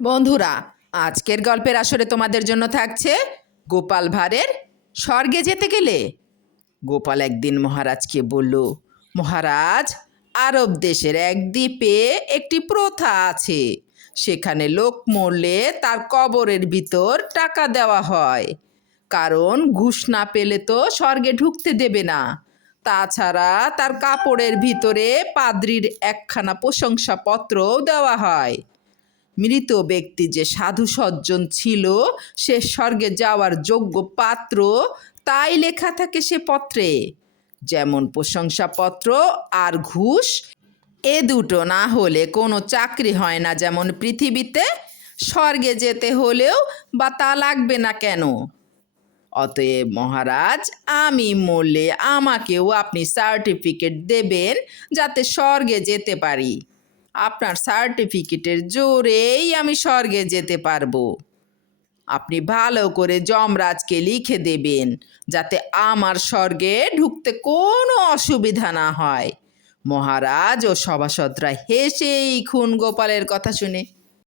বন্ধুরা, আজকের গল্পের আসরে তোমাদের জন্য থাকছে গোপাল ভাঁড়ের স্বর্গে যেতে গেলে। গোপাল একদিন মহারাজকে বলল, মহারাজ, আরব দেশের এক দ্বীপে একটি প্রথা আছে। সেখানে লোক মরলে তার কবরের ভিতর টাকা দেওয়া হয়, কারণ ঘুষ না পেলে তো স্বর্গে ঢুকতে দেবে না। তাছাড়া তার কাপড়ের ভিতরে পাদ্রির একখানা প্রশংসাপত্রও দেওয়া হয়। মৃত ব্যক্তি যে সাধু সজ্জন ছিল সে স্বর্গে যাওয়ার যোগ্য পাত্র, তাই লেখা থাকে সে পত্রে। যেমন প্রশংসাপত্র আর ঘুষ, এ দুটো না হলে কোনো চাকরি হয় না। যেমন পৃথিবীতে স্বর্গে যেতে হলেও বা তা লাগবে না কেন। অতএব মহারাজ, আমি মরলে আমাকেও আপনি সার্টিফিকেট দেবেন, যাতে স্বর্গে যেতে পারি। আপনার সার্টিফিকেটের জোরেই আমি স্বর্গে যেতে পারবো। আপনি ভালো করে যমরাজকে লিখে দেবেন, যাতে আমার স্বর্গে ঢুকতে কোনো অসুবিধা না হয়। মহারাজ ও সভাসদরা হেসেই খুন গোপালের কথা শুনে